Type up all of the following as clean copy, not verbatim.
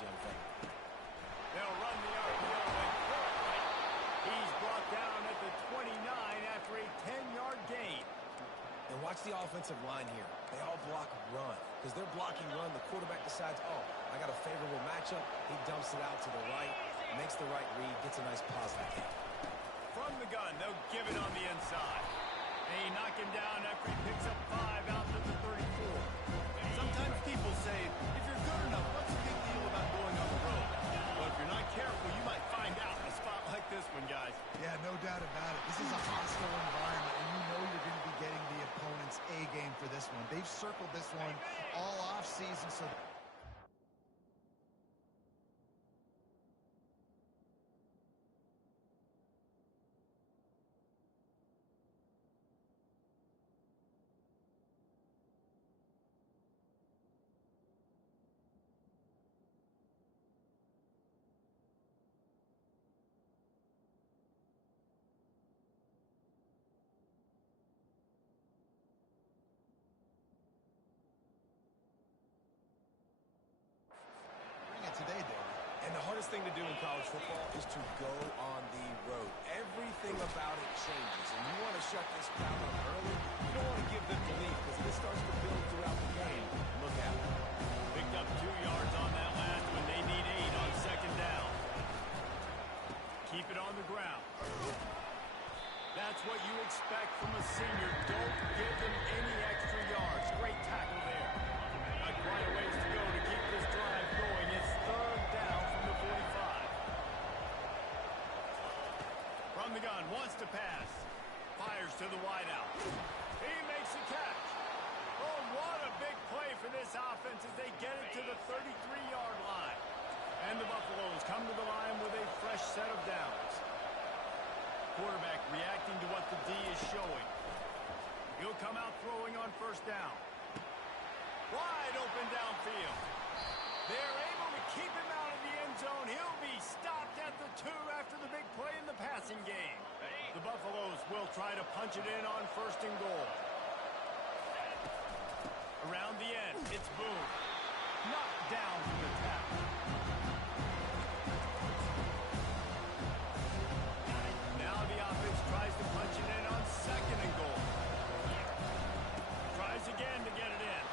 young fella. They'll run the RPO and throw it right. He's brought down at the 29 after a 10-yard gain. And watch the offensive line here. They all block run. Because they're blocking run, the quarterback decides, oh, I got a favorable matchup. He dumps it out to the right, makes the right read, gets a nice positive hit. From the gun, they'll give it on the inside. They knock him down after he picks up 5 out to the 34. Sometimes people say, if you're good enough, what's the big deal about going on the road? Well, if you're not careful, you might find out in a spot like this one, guys. Yeah, no doubt about it. This is a hostile environment, and you know you're going to be getting the opponent's A game for this one. They've circled this one all offseason, so... today, David. And the hardest thing to do in college football is to go on the road. Everything about it changes, and you want to shut this crowd up early. You don't want to give them belief, because if it starts to build throughout the game, look out. Picked up 2 yards on that last one. They need 8 on second down. Keep it on the ground. That's what you expect from a senior. Don't give them any extra yards. Great tackle there. Not quite a ways to go to keep this drive going. It's third down from the 45. From the gun, wants to pass. Fires to the wideout. He makes the catch. Oh, what a big play for this offense as they get it to the 33-yard line. And the Buffaloes come to the line with a fresh set of downs. Quarterback reacting to what the D is showing. He'll come out throwing on first down. Wide open downfield. They're able to keep him out of the end zone. He'll be stopped at the 2 after the big play in the passing game. The Buffaloes will try to punch it in on first and goal. Around the end, it's Boone. Knocked down from the tackle. Now the offense tries to punch it in on second and goal. Tries again to get it in.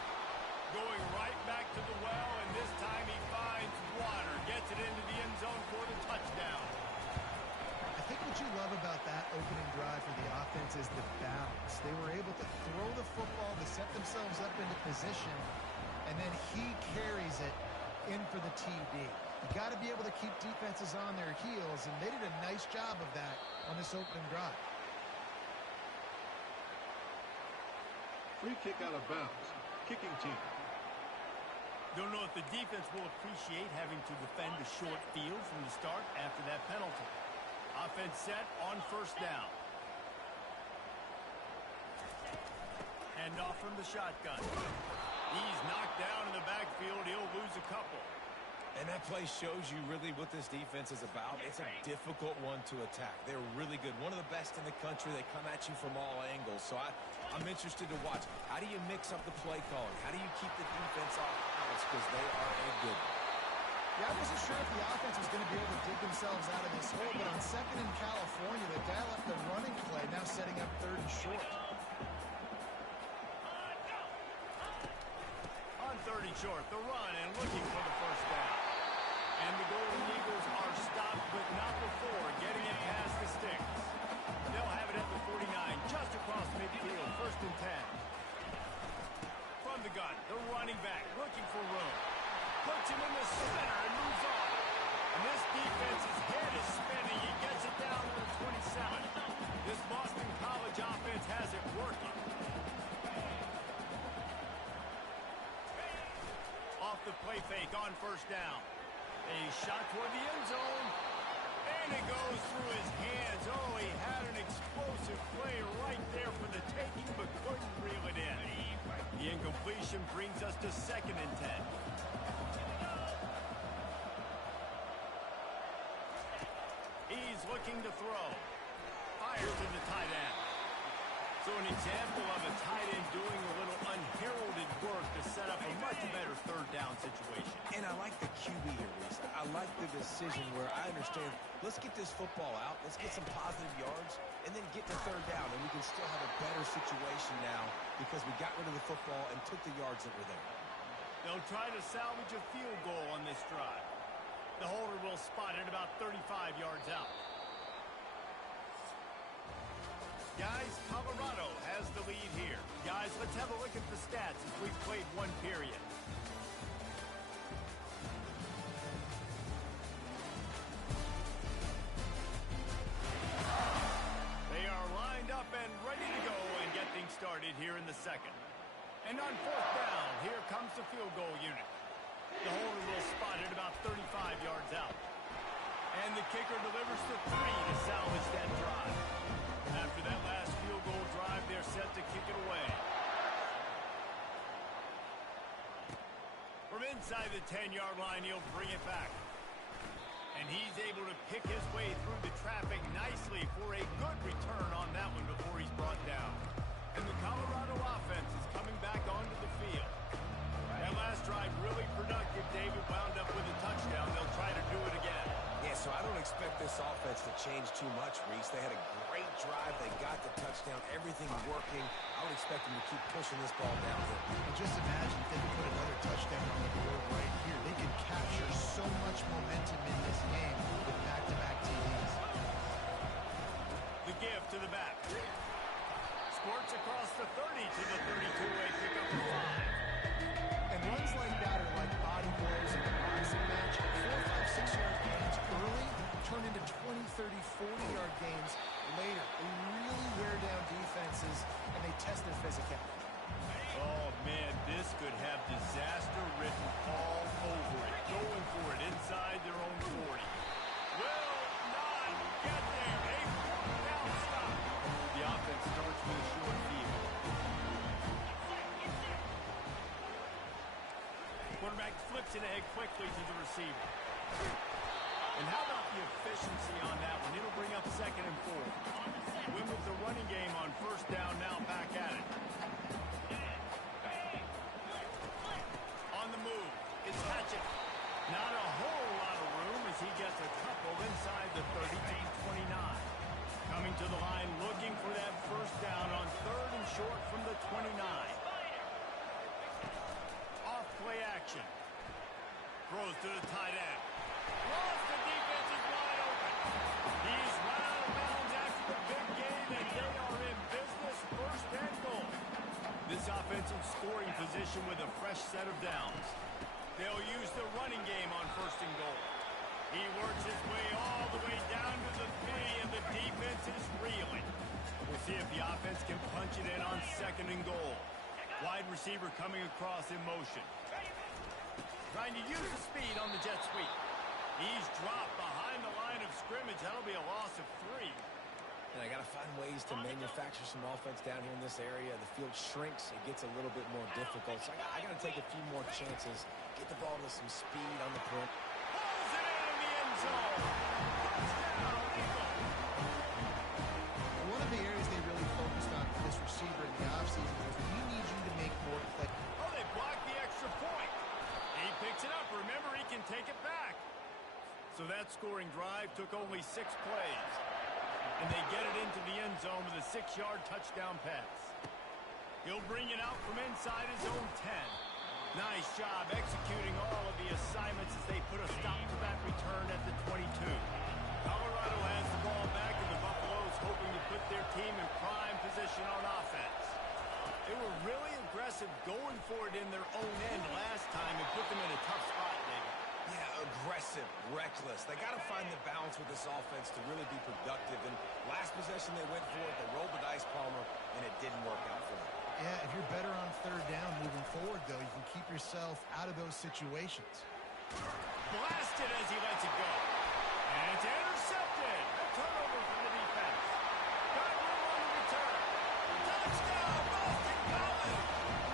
Going right back to the well, and this time he finds water. Gets it into the end zone for the touchdown. I think what you love about that opening drive for the offense is the balance. They were able to throw the football to set themselves up into position, and then he carries it in for the TD. You got to be able to keep defenses on their heels, and they did a nice job of that on this opening drive. Free kick out of bounds. Kicking team. Don't know if the defense will appreciate having to defend a short field from the start after that penalty. Offense set on first down. Hand off from the shotgun. He's knocked down in the backfield. He'll lose a couple. And that play shows you really what this defense is about. It's a difficult one to attack. They're really good. One of the best in the country. They come at you from all angles. So I'm interested to watch. How do you mix up the play calling? How do you keep the defense off balance? Because they are a good one. Yeah, I wasn't sure if the offense was going to be able to dig themselves out of this hole, but on second in California, they dial up the running play, now setting up third and short. On third and short, the run and looking for the first down. And the Golden Eagles are stopped, but not before getting it past the sticks. They'll have it at the 49, just across midfield, first and 10. From the gun, the running back looking for room. Puts him in the center and moves on. And this defense's head is spinning. He gets it down to the 27. This Boston College offense has it working. Off the play fake on first down. A shot toward the end zone. And it goes through his hands. Oh, he had an explosive play right there for the taking, but couldn't reel it in. The incompletion brings us to second and 10. He's looking to throw. Fires to the tight end. So an example of a tight end doing a little unheralded work to set up a much better third down situation. And I like the QB here. like the decision where I understand, let's get this football out, let's get some positive yards, and then get to third down, and we can still have a better situation now because we got rid of the football and took the yards that were there. They'll try to salvage a field goal on this drive. The holder will spot it about 35 yards out. Guys, Colorado has the lead here. Guys, let's have a look at the stats as we've played one period. They are lined up and ready to go and get things started here in the second. And on fourth down, here comes the field goal unit. The holder will spot it about 35 yards out. And the kicker delivers the 3 to salvage that drive. After that last field goal drive, they're set to kick it away. From inside the 10-yard line, he'll bring it back. And he's able to pick his way through the traffic nicely for a good return on that one before he's brought down. And the Colorado offense is coming back onto the field. That last drive really productive. David wound up with a touchdown. They'll try to do it again. Yeah, so I don't expect this offense to change too much, Reese. They had a great drive. They got the touchdown. Everything working. I would expect them to keep pushing this ball downhill. And just imagine if they could put another touchdown on the board right here. They could capture so much momentum in this game with back-to-back TDs. The give to the back. Squirts across the 30 to the 32-way pickup of 5. And runs like that are like body blows in a boxing match. 4, 5, 6-yard gains early turn into 20, 30, 40-yard gains later. They really wear down defenses, and they test their physicality. Oh, man, this could have disaster written all over it. Going for it inside their own 40. Will not get there. A fourth down stop. The offense starts with a short field. Quarterback flips it ahead quickly to the receiver. And how about the efficiency on that one? It'll bring up 2nd and 4. Win with the running game on first down, now back at it. On the move is Hatchett. Not a whole lot of room as he gets a couple inside the 30 to the 29. Coming to the line looking for that first down on 3rd and short from the 29. Off play action. Throws to the tight end. Lost, the defense is wide open. He's right out of bounds after the big game, and they are in business. 1st and goal. This offensive scoring position with a fresh set of downs. They'll use the running game on 1st and goal. He works his way all the way down to the 3, and the defense is reeling. We'll see if the offense can punch it in on 2nd and goal. Wide receiver coming across in motion. Trying to use the speed on the jet sweep. He's dropped behind the line of scrimmage. That'll be a loss of 3. And I got to find ways to manufacture some offense down here in this area. The field shrinks. It gets a little bit more difficult. So I got to take a few more chances. Get the ball to some speed on the print. Pulls it in the end zone. Touchdown, Eagle. One of the areas they really focused on for this receiver in the offseason was we need you to make more plays. Oh, they blocked the extra point. He picks it up. Remember, he can take it back. So that scoring drive took only 6 plays. And they get it into the end zone with a 6-yard touchdown pass. He'll bring it out from inside his own 10. Nice job executing all of the assignments as they put a stop to that return at the 22. Colorado has the ball back, and the Buffaloes hoping to put their team in prime position on offense. They were really aggressive going for it in their own end last time and put them in a tough spot, David. Yeah, aggressive, reckless. They got to find the balance with this offense to really be productive. And last possession they went for it. They rolled the dice, Palmer, and it didn't work out for them. Yeah, if you're better on 3rd down moving forward, though, you can keep yourself out of those situations. Blasted as he lets it go. And it's intercepted. A turnover for the defense. Got room on the return. Touchdown, Boston College.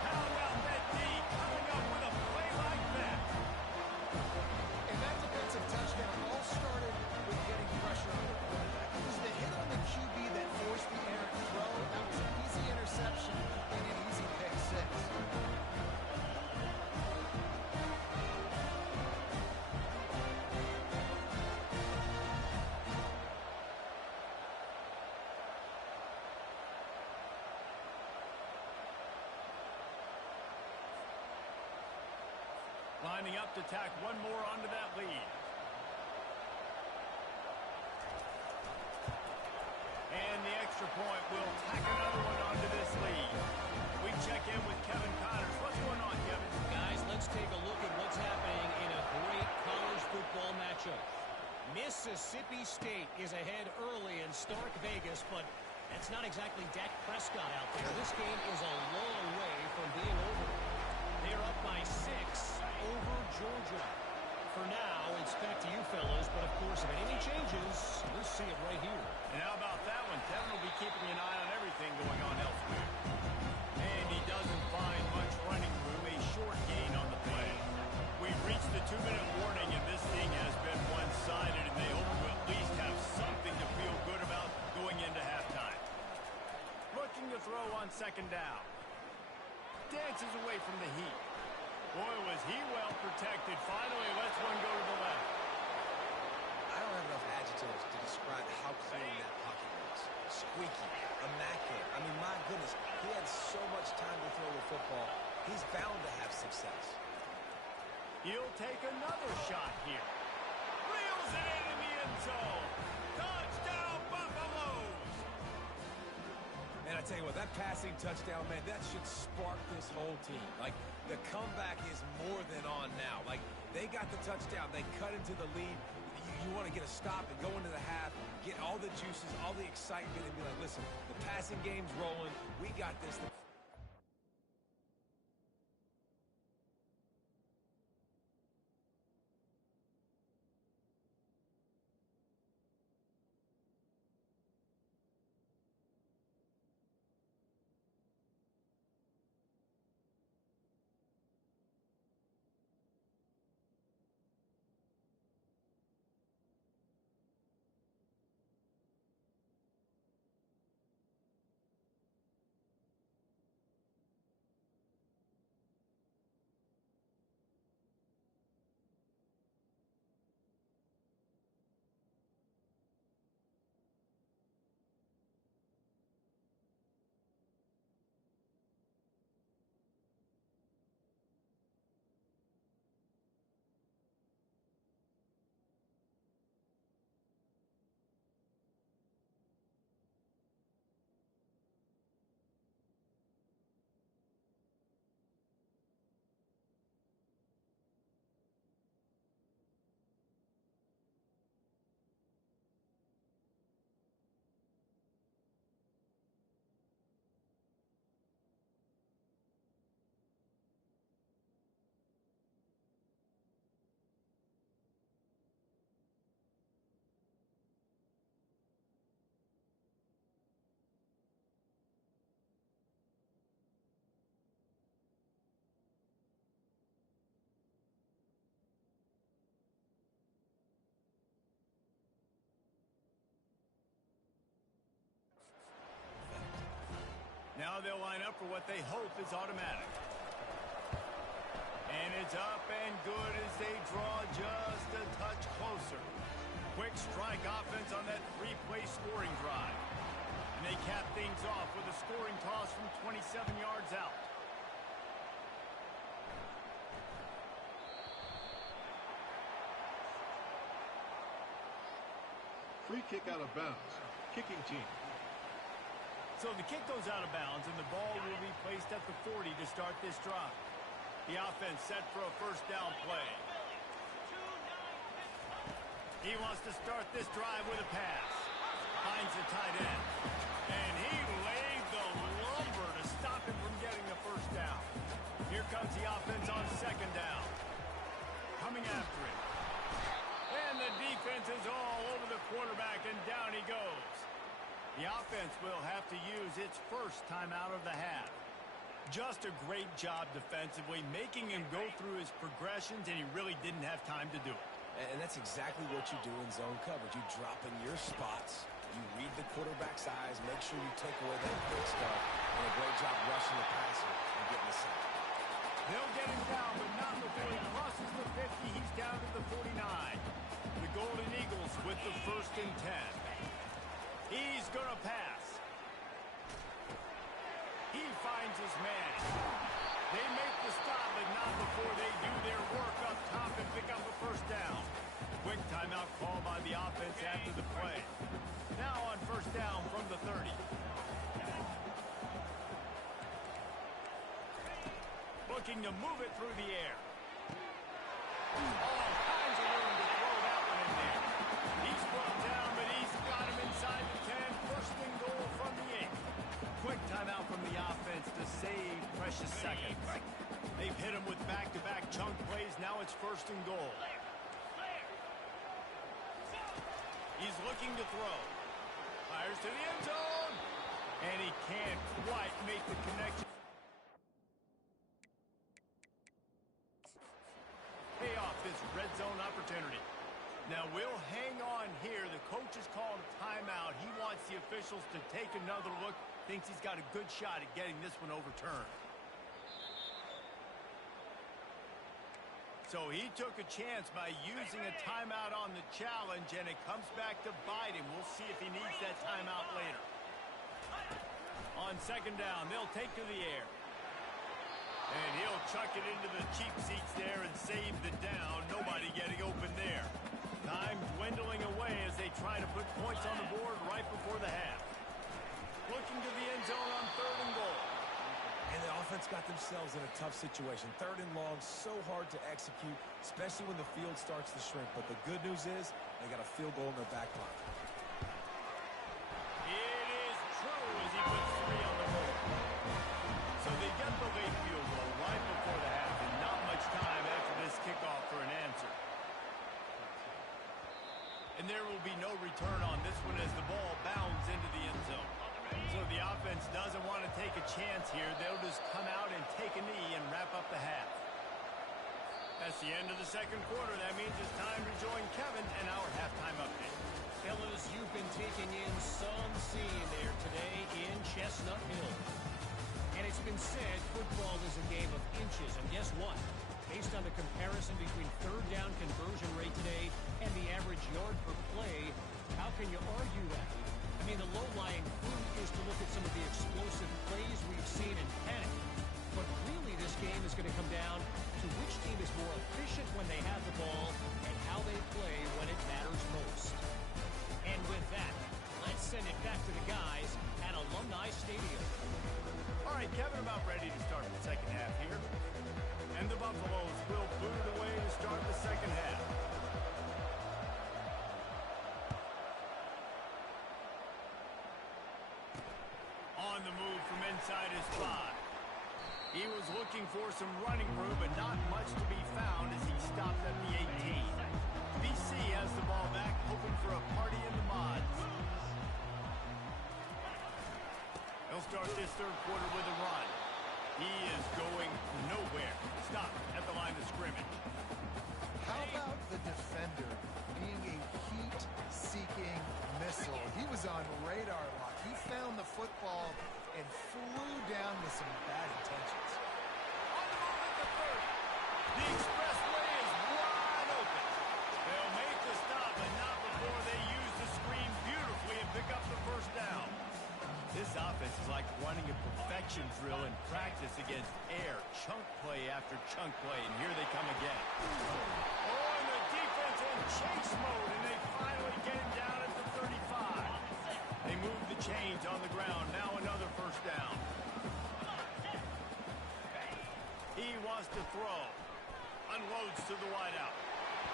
How about that D coming up with a play like that? And that defensive touchdown all started with getting pressure on the quarterback. It was the hit on the QB that forced the errant throw. That was an easy interception and an easy pick 6. lining up to tack one more onto that lead. And the extra point will tack another one onto this lead. We check in with Kevin Connors. What's going on, Kevin? Guys, let's take a look at what's happening in a great college football matchup. Mississippi State is ahead early in Stark Vegas, but that's not exactly Dak Prescott out there. This game is a long way from being over. They're up by 6 over Georgia. For now, it's back to you fellas, but of course, if anything changes, we'll see it right here. And how about that one? Kevin will be keeping an eye on everything going on elsewhere. And he doesn't find much running room, a short gain on the play. We've reached the 2-minute warning, and this thing has been one-sided, and they hope to at least have something to feel good about going into halftime. Looking to throw on second down. Dances away from the heat. Boy, was he well protected. Finally lets one go to the left. I don't have enough adjectives to describe how clean that pocket was. Squeaky, immaculate. I mean, my goodness, he had so much time to throw the football. He's bound to have success. He'll take another shot here. Reels it into the end zone. Touchdown, Buffaloes! And I tell you what, that passing touchdown, man, that should spark this whole team. Like, the comeback is more than on now. Like, they got the touchdown. They cut into the lead. You want to get a stop and go into the half, get all the juices, all the excitement, and be like, listen, the passing game's rolling. We got this. Now they'll line up for what they hope is automatic. And it's up and good as they draw just a touch closer. Quick strike offense on that 3-play scoring drive. And they cap things off with a scoring toss from 27 yards out. Free kick out of bounds. Kicking team. So the kick goes out of bounds, and the ball will be placed at the 40 to start this drive. The offense set for a first down play. He wants to start this drive with a pass. Finds the tight end. And he laid the lumber to stop him from getting the first down. Here comes the offense on second down. Coming after him. And the defense is all over the quarterback, and down he goes. The offense will have to use its first time out of the half. Just a great job defensively, making him go through his progressions, and he really didn't have time to do it. And that's exactly what you do in zone coverage. You drop in your spots, you read the quarterback's eyes, make sure you take away that quick start, and a great job rushing the passer and getting the sack. They'll get him down, but not before he crosses the 50. He's down to the 49. The Golden Eagles with the 1st and 10. He's going to pass. He finds his man. They make the stop, but not before they do their work up top and pick up a first down. Quick timeout call by the offense after the play. Now on first down from the 30. Looking to move it through the air. All kinds of room to throw that one in there. He's brought down, but he's got him inside the 10. First and goal from the 8. Quick timeout from the offense to save precious seconds. They've hit him with back-to-back chunk plays. Now it's first and goal. He's looking to throw. Fires to the end zone. And he can't quite make the connection. Pay off this red zone opportunity. Now we'll hang on here. The coach has called a timeout. He wants the officials to take another look. Thinks he's got a good shot at getting this one overturned. So he took a chance by using a timeout on the challenge, and it comes back to bite him. We'll see if he needs that timeout later. On second down, they'll take to the air. And he'll chuck it into the cheap seats there and save the down. Nobody getting open there. Time dwindling away as they try to put points on the board right before the half. Looking to the end zone on third and goal. And the offense got themselves in a tough situation. Third and long, so hard to execute, especially when the field starts to shrink. But the good news is they got a field goal in their back pocket. It is true as he puts 3 on the board. So they get the late field goal right before the half, and not much time after this kickoff for an answer. And there will be no return on this one as the ball bounds into the end zone. So the offense doesn't want to take a chance here. They'll just come out and take a knee and wrap up the half. That's the end of the second quarter. That means it's time to join Kevin and our halftime update. Fellas, you've been taking in some scene there today in Chestnut Hill. And it's been said football is a game of inches. And guess what? Based on the comparison between third down conversion rate today and the average yard per play, how can you argue that? I mean, the low-lying fruit is to look at some of the explosive plays we've seen in panic. But really, this game is going to come down to which team is more efficient when they have the ball and how they play when it matters most. And with that, let's send it back to the guys at Alumni Stadium. All right, Kevin, about ready to start the second half here. And the Buffaloes will boot it away to start the second half. On the move from inside his 5. He was looking for some running room, but not much to be found as he stopped at the 18. BC has the ball back, hoping for a party in the mods. He'll start this third quarter with a run. He is going nowhere. Stop at the line of scrimmage. How about the defender being a heat-seeking missile? He was on radar lock. He found the football and flew down with some bad intentions. On the move at the 30. The expressway is wide open. They'll make the stop, but not before they use the screen beautifully and pick up the first down. This offense is like running a perfection drill in practice against air. Chunk play after chunk play, and here they come again. Oh, and the defense in chase mode, and they finally get it down at the 35. They move the chains on the ground. Now another first down. He wants to throw. Unloads to the wideout.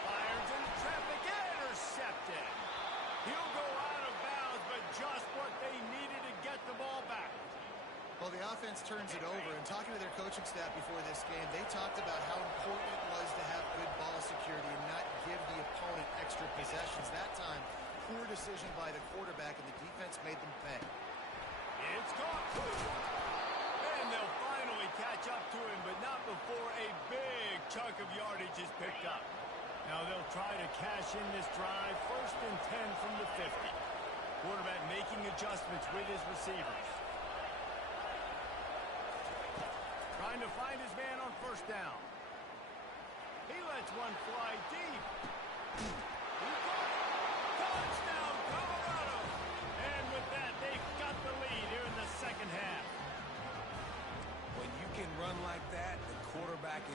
Fires into traffic. Intercepted. He'll go out of bounds, but just what they needed to get the ball back. Well, the offense turns it over, and talking to their coaching staff before this game, they talked about how important it was to have good ball security and not give the opponent extra possessions. That time, poor decision by the quarterback, and the defense made them pay. It's caught. And they'll finally catch up to him, but not before a big chunk of yardage is picked up. Now they'll try to cash in this drive. First and 10 from the 50. Quarterback making adjustments with his receivers. Trying to find his man on first down. He lets one fly deep. He caught it. Touchdown, Colorado! And with that, they've got the lead here in the second half. When you can run like that,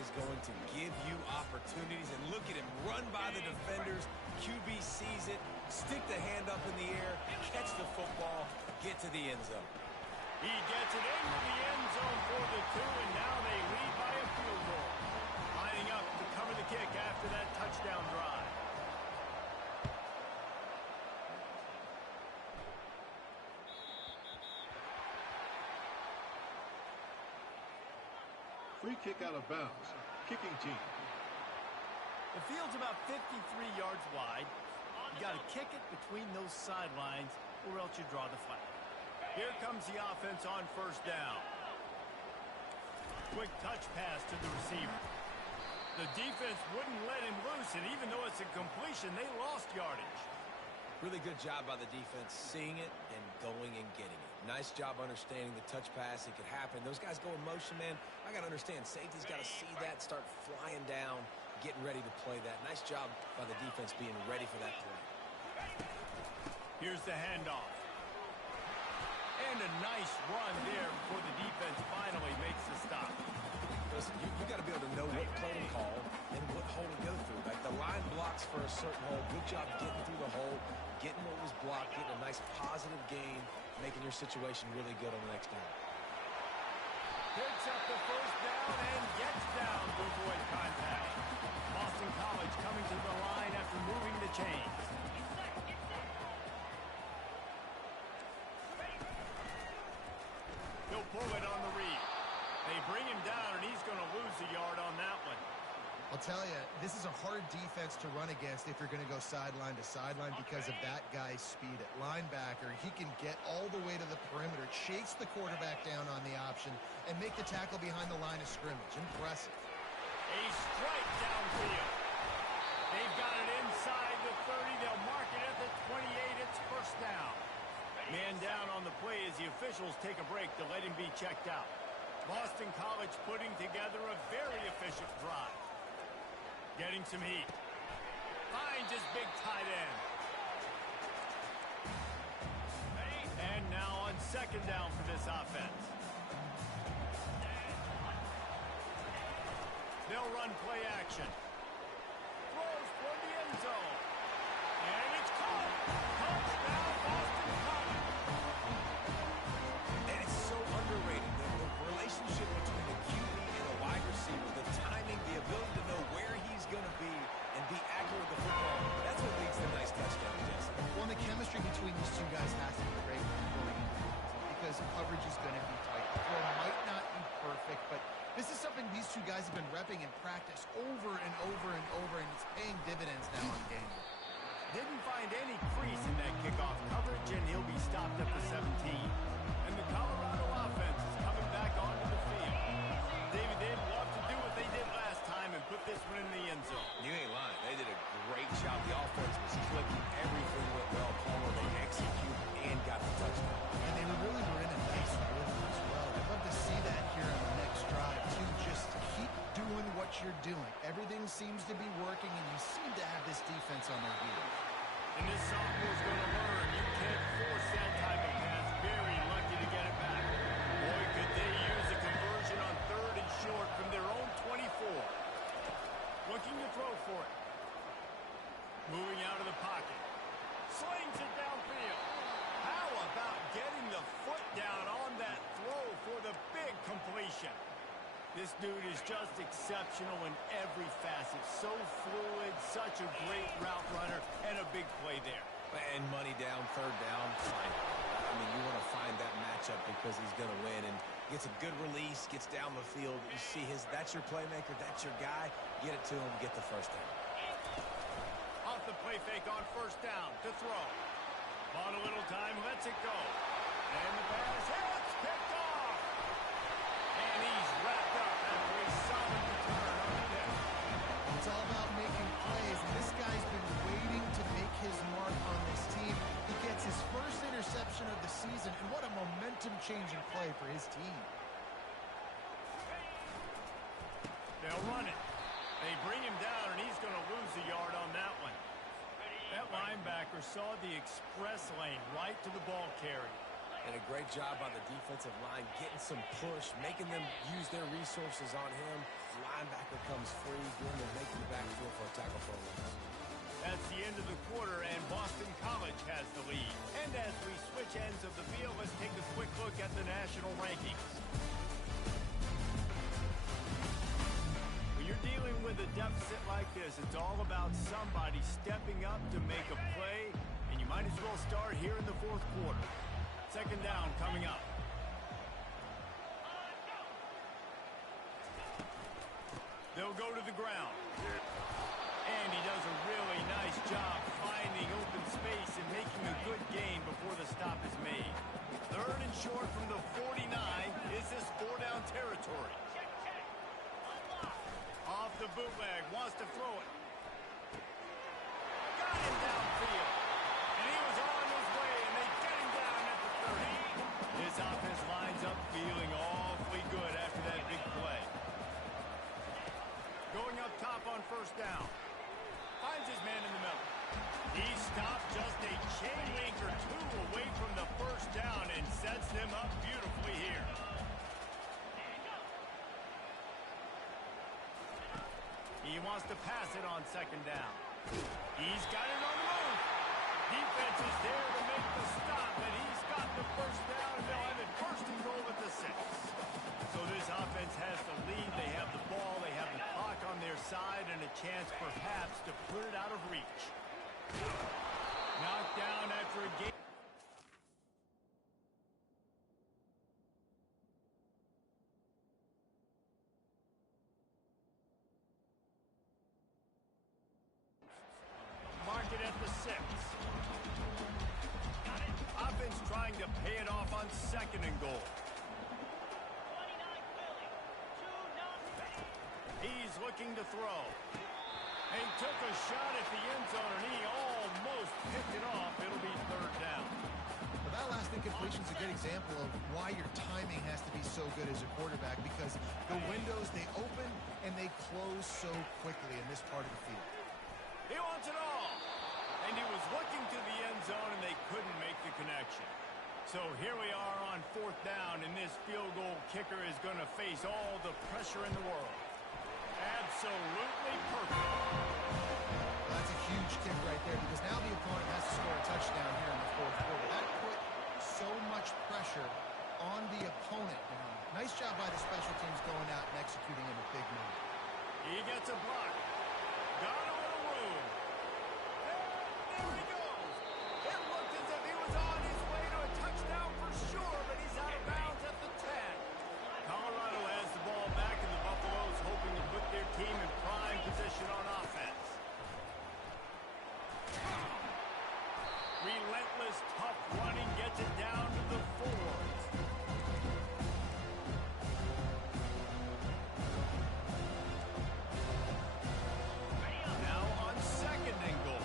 is going to give you opportunities. And look at him run by the defenders. QB sees it, stick the hand up in the air, catch the football, get to the end zone. He gets it into the end zone for the 2, and now they lead by a field goal. Lining up to cover the kick after that touchdown drive. Free kick out of bounds. Kicking team. The field's about 53 yards wide. You got to kick it between those sidelines, or else you draw the flag. Here comes the offense on first down. Quick touch pass to the receiver. The defense wouldn't let him loose, and even though it's a completion, they lost yardage. Really good job by the defense seeing it and going and getting it. Nice job understanding the touch pass. It could happen. Those guys go in motion, man. I got to understand. Safety's got to see that, start flying down, getting ready to play that. Nice job by the defense being ready for that play. Here's the handoff. And a nice run there before the defense finally makes the stop. Listen, you got to be able to know what play to call and what hole to go through. Like the line blocks for a certain hole. Good job getting through the hole, getting what was blocked, getting a nice positive gain, making your situation really good on the next down. Picks up the first down and gets down to avoid contact. Boston College coming to the line after moving the chains. He'll pull it on the read. They bring him down, and he's going to lose a yard on that one. I'll tell you, this is a hard defense to run against if you're going to go sideline to sideline because of that guy's speed at linebacker. He can get all the way to the perimeter, chase the quarterback down on the option, and make the tackle behind the line of scrimmage. Impressive. A strike downfield. They've got it inside the 30. They'll mark it at the 28. It's first down. Man down on the play as the officials take a break to let him be checked out. Boston College putting together a very efficient drive. Getting some heat. Finds his big tight end. And now on second down for this offense. They'll run play action. Throws for the end zone. And it's caught. Touchdown, Boston College. And it's so underrated. The relationship between the QB and the wide receiver, the timing, the ability to know where he's going to be and be accurate with the football. That's what leads to nice touchdowns, Jesse. Well, and the chemistry between these two guys has to be great going into the season because coverage is going to be tight. The throw might not be perfect, but this is something these two guys have been repping in practice over and over and over, and it's paying dividends now in game. Didn't find any crease in that kickoff coverage, and he'll be stopped at the 17. And the Colorado offense is coming back onto the field. David, they'd love to do what they did last time and put this one in the end zone. You ain't lying. They did a great job. The offense was clicking. Everything went well. Palmer, they executed and got the touchdown. And they were in a nice rhythm as well. I'd love to see that here on the next drive, too. Just keep doing what you're doing. Everything seems to be working, and you seem to have this defense on their heels. And this sophomore's going to learn you can't force that type of pass. Very lucky to get it back. Boy, could they use a conversion on third and short from their own 24. Looking to throw for it. Moving out of the pocket. Slings it downfield. How about getting the foot down on that throw for the big completion? This dude is just exceptional in every facet. So fluid, such a great route runner, and a big play there. And money down, third down, fine. I mean, you want to find that matchup because he's going to win and gets a good release, gets down the field. You see that's your playmaker, that's your guy. Get it to him, get the first down. Off the play fake on first down to throw. Bought a little time, lets it go. And the pass hits, picked off. And he's wrapped up after a solid return on the pitch. It's all about making plays, and this guy's been waiting to make his mark on this team. He gets his first interception of the season, and what a momentum-changing play for his team. They'll run it. They bring him down, and he's going to lose a yard on that one. That linebacker saw the express lane right to the ball carrier. And a great job by the defensive line, getting some push, making them use their resources on him. Linebacker comes free, doing the make in the backfield for a tackle for a loss. That's the end of the quarter, and Boston College has the lead. And as we switch ends of the field, let's take a quick look at the national rankings. When you're dealing with a deficit like this, it's all about somebody stepping up to make a play, and you might as well start here in the fourth quarter. Second down coming up. They'll go to the ground. And he does a really nice job finding open space and making a good gain before the stop is made. Third and short from the 49. Is this four-down territory? Off the bootleg. Wants to throw it. Got him downfield. And he was on his way, and they get him down at the 30. This offense lines up feeling awfully good after that big play. Going up top on first down. Finds his man in the middle. He stopped just a chain link or two away from the first down and sets them up beautifully here. He wants to pass it on second down. He's got it on the move. Defense is there to make the stop, and he's got the first down, and they'll have it first and goal at the 6. So this offense has the lead. They have the ball. They have the clock on their side and a chance perhaps to put it out of reach. Knocked down after a game. Mark it at the 6. Offense trying to pay it off on second and goal. He's looking to throw. And he took a shot at the end zone, and he almost picked it off. It'll be third down. Well, that last incompletion is a good example of why your timing has to be so good as a quarterback, because the windows, they open and they close so quickly in this part of the field. He wants it all. And he was looking to the end zone, and they couldn't make the connection. So here we are on fourth down, and this field goal kicker is going to face all the pressure in the world. Absolutely perfect. That's a huge kick right there, because now the opponent has to score a touchdown here in the fourth quarter. That put so much pressure on the opponent. Nice job by the special teams going out and executing in a big move. He gets a block. Got a little room. And there he goes. It looked as if he was on his way to a touchdown for sure, but he's out of bounds at the 10. Colorado has the ball back, and the Buffaloes hoping to put their team in prime position on offense. Relentless, tough running gets it down to the 4s. Now on second and goal.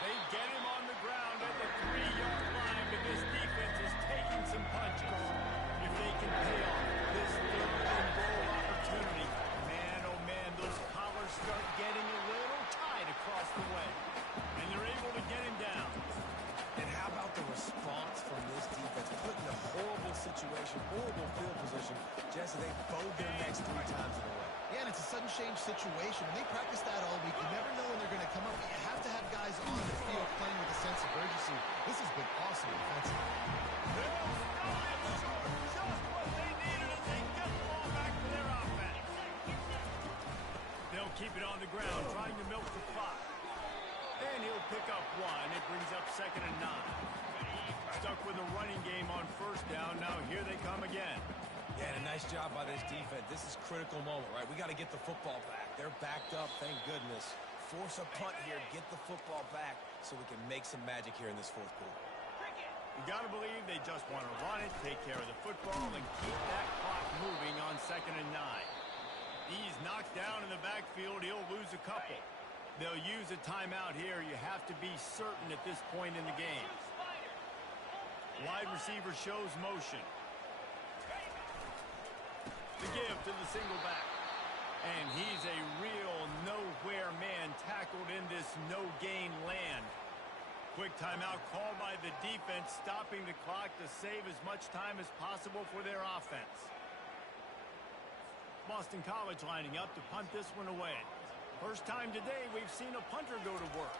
They get him on the ground at the 3-yard line, but this defense is taking some punches. If they can pay off this third and goal opportunity, man, oh man, those collars start getting a little tight across the way. And they're able to get him down. And how about the response from this defense? Put in a horrible situation, horrible field position. Jesse, they bowed their necks 3 times in a row. Yeah, and it's a sudden change situation. And they practice that all week. You never know when they're going to come up. You have to have guys on the field playing with a sense of urgency. This has been awesome defensively. They'll stop it short. Just what they needed as they get the ball back to their offense. They'll keep it on the ground, trying to milk the clock. And he'll pick up 1. It brings up second and 9. Stuck with a running game on first down. Now here they come again. Yeah, and a nice job by this defense. This is critical moment, right? We got to get the football back. They're backed up, thank goodness. Force a punt here, get the football back so we can make some magic here in this fourth quarter. You got to believe they just want to run it, take care of the football, and keep that clock moving on second and 9. He's knocked down in the backfield. He'll lose a couple. They'll use a timeout here. You have to be certain at this point in the game. Wide receiver shows motion. The give to the single back. And he's a real nowhere man tackled in this no-gain land. Quick timeout called by the defense, stopping the clock to save as much time as possible for their offense. Boston College lining up to punt this one away. First time today we've seen a punter go to work.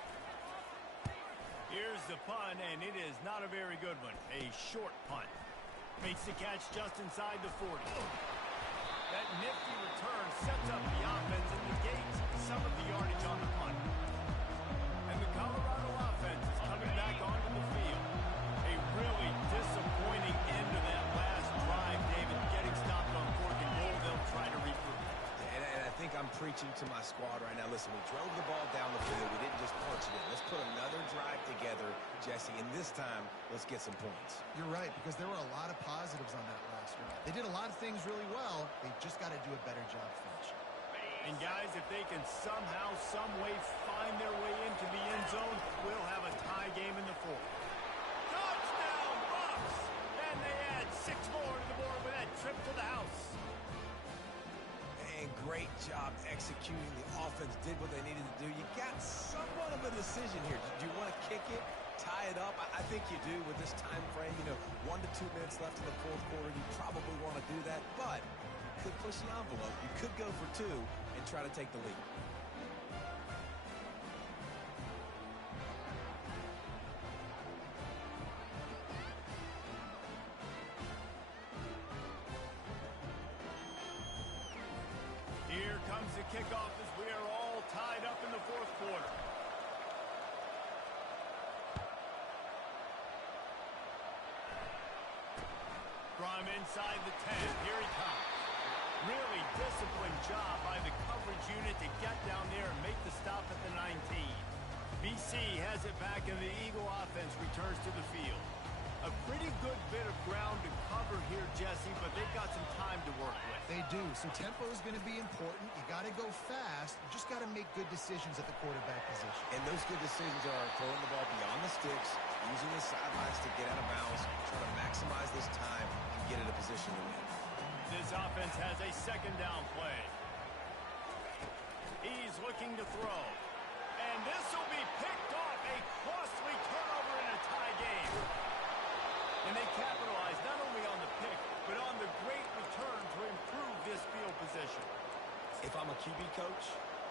Here's the punt, and it is not a very good one. A short punt. Makes the catch just inside the 40. That nifty return sets up the offense and negates some of the yardage on the punt. And the Colorado offense is coming back onto the field. A really disappointing end to that last drive, David. Getting stopped on 4th and goal, they'll try to regroup. And I think I'm preaching to my squad right now. Listen, we drove the ball down the field. We didn't just punch it in. Let's put another drive together, Jesse, and this time, let's get some points. You're right, because there were a lot of positives on that last drive. They did a lot of things really well. They just got to do a better job finishing. And guys, if they can somehow, some way find their way into the end zone, we'll have a tie game in the 4th. Touchdown, Bucks! And they add 6 more to the board with that trip to the house. And great job executing. The offense did what they needed to do. You got somewhat of a decision here. Do you want to kick it, tie it up? I think you do with this time frame. 1 to 2 minutes left in the 4th quarter. You probably want to do that, but you could push the envelope. You could go for 2 and try to take the lead. Here comes the kickoff as we are all tied up in the 4th quarter. From inside the 10, here he comes. Really disciplined job by the coverage unit to get down there and make the stop at the 19. BC has it back and the Eagle offense returns to the field. A pretty good bit of ground to cover here, Jesse, but they've got some time to work with. They do, so tempo is going to be important. You got to go fast. You just got to make good decisions at the quarterback position. And those good decisions are throwing the ball beyond the sticks, using the sidelines to get out of bounds, trying to maximize this time and get in a position to win. This offense has a 2nd down play. He's looking to throw. And this will be picked off. A costly turnover in a tie game. And they capitalize not only on the pick, but on the great return to improve this field position. If I'm a QB coach,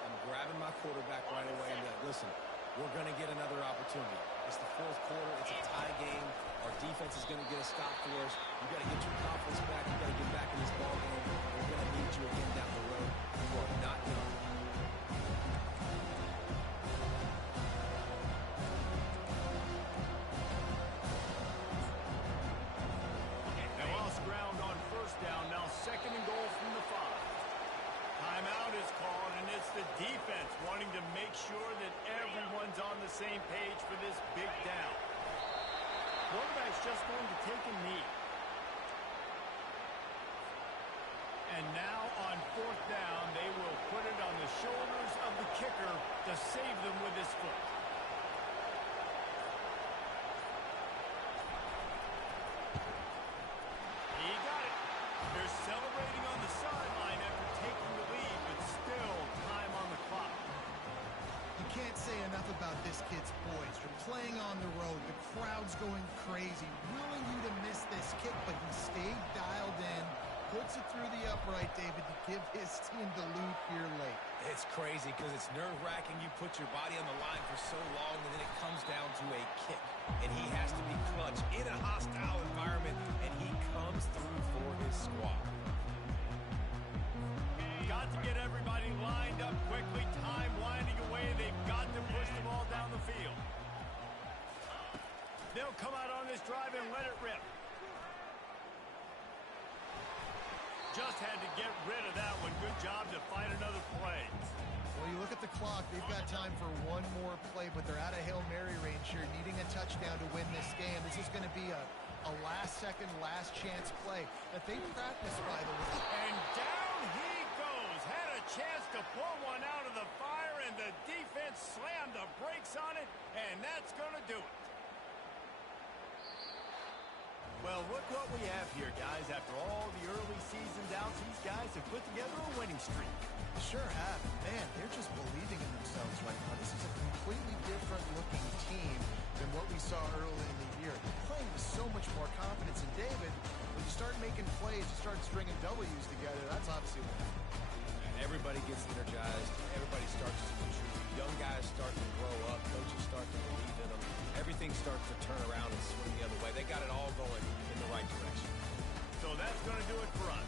I'm grabbing my quarterback right away and listen, we're going to get another opportunity. It's the 4th quarter. It's a tie game. Our defense is going to get a stop for us. You got to get your confidence back. You got to get back in this ball game. We're going to need you again down the road. You are not done. They lost ground on 1st down. Now 2nd and goal from the 5. Timeout is called, and it's the defense wanting to make sure that everyone's on the same page for this big down. Quarterback's just going to take a knee. And now on 4th down, they will put it on the shoulders of the kicker to save them with his foot. He got it. They're celebrating on the sideline after taking the lead, but still time on the clock. You can't say enough about this kid's poise. You're playing on the road. The crowd's going crazy, willing you to miss this kick, but he stayed dialed in, puts it through the upright, David, to give his team the lead here late. It's crazy because it's nerve-wracking. You put your body on the line for so long, and then it comes down to a kick. And he has to be clutch in a hostile environment, and he comes through for his squad. Got to get everybody lined up quickly. Time winding away. They've got to push the ball down the field. They'll come out on this drive and let it rip. Just had to get rid of that one. Good job to find another play. Well, you look at the clock. They've got time for one more play, but they're out of Hail Mary range here, needing a touchdown to win this game. This is going to be a last-second, last-chance play that they practice, by the way. And down he goes. Had a chance to pull one out of the fire, and the defense slammed the brakes on it, and that's going to do it. Well, look what we have here, guys. After all the early season doubts, these guys have put together a winning streak. Sure have. Man, they're just believing in themselves right now. This is a completely different looking team than what we saw early in the year. They're playing with so much more confidence. And David, when you start making plays, you start stringing W's together, that's obviously what happens. Everybody gets energized. Everybody starts to contribute. Young guys start to grow up. Coaches start to believe in them. Everything starts to turn around and swing the other way. They got it all going in the right direction. So that's going to do it for us.